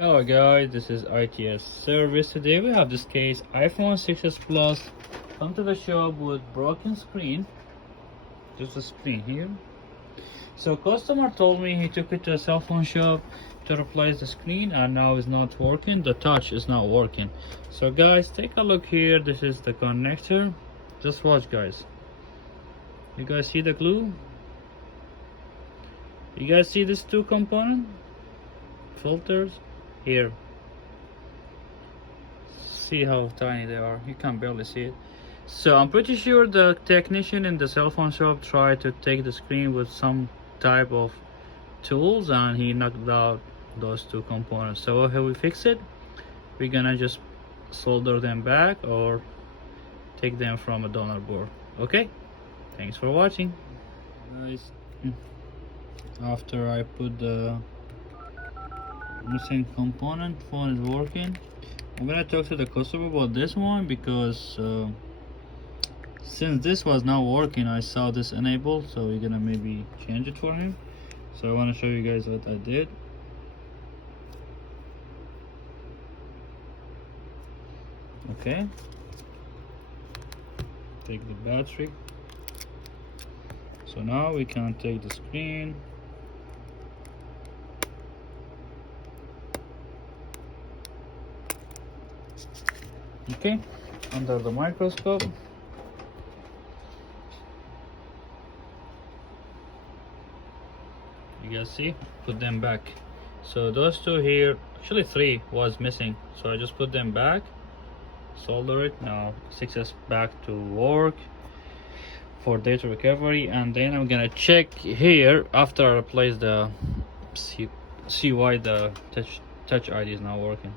Hello guys, this is ITS service. Today we have this case iPhone 6s Plus come to the shop with broken screen. Just a screen here. So customer told me he took it to a cell phone shop to replace the screen and now it's not working. The touch is not working. So guys, take a look here. This is the connector. Just watch guys. You guys see the glue? You guys see these two components? Filters? Here, see how tiny they are. You can barely see it. So I'm pretty sure the technician in the cell phone shop tried to take the screen with some type of tools and he knocked out those two components. So how we fix it? We're gonna just solder them back or take them from a donor board. Okay, thanks for watching guys. After I put the missing component, phone is working. I'm gonna talk to the customer about this one because since this was not working, I saw this enabled, so we're gonna maybe change it for him. So I want to show you guys what I did. Okay, take the battery. So now we can take the screen. Okay, under the microscope. You guys see? Put them back. So those two here, actually three was missing. So I just put them back, solder it. Now 6s back to work for data recovery, and then I'm gonna check here after I replace the see why the touch ID is not working.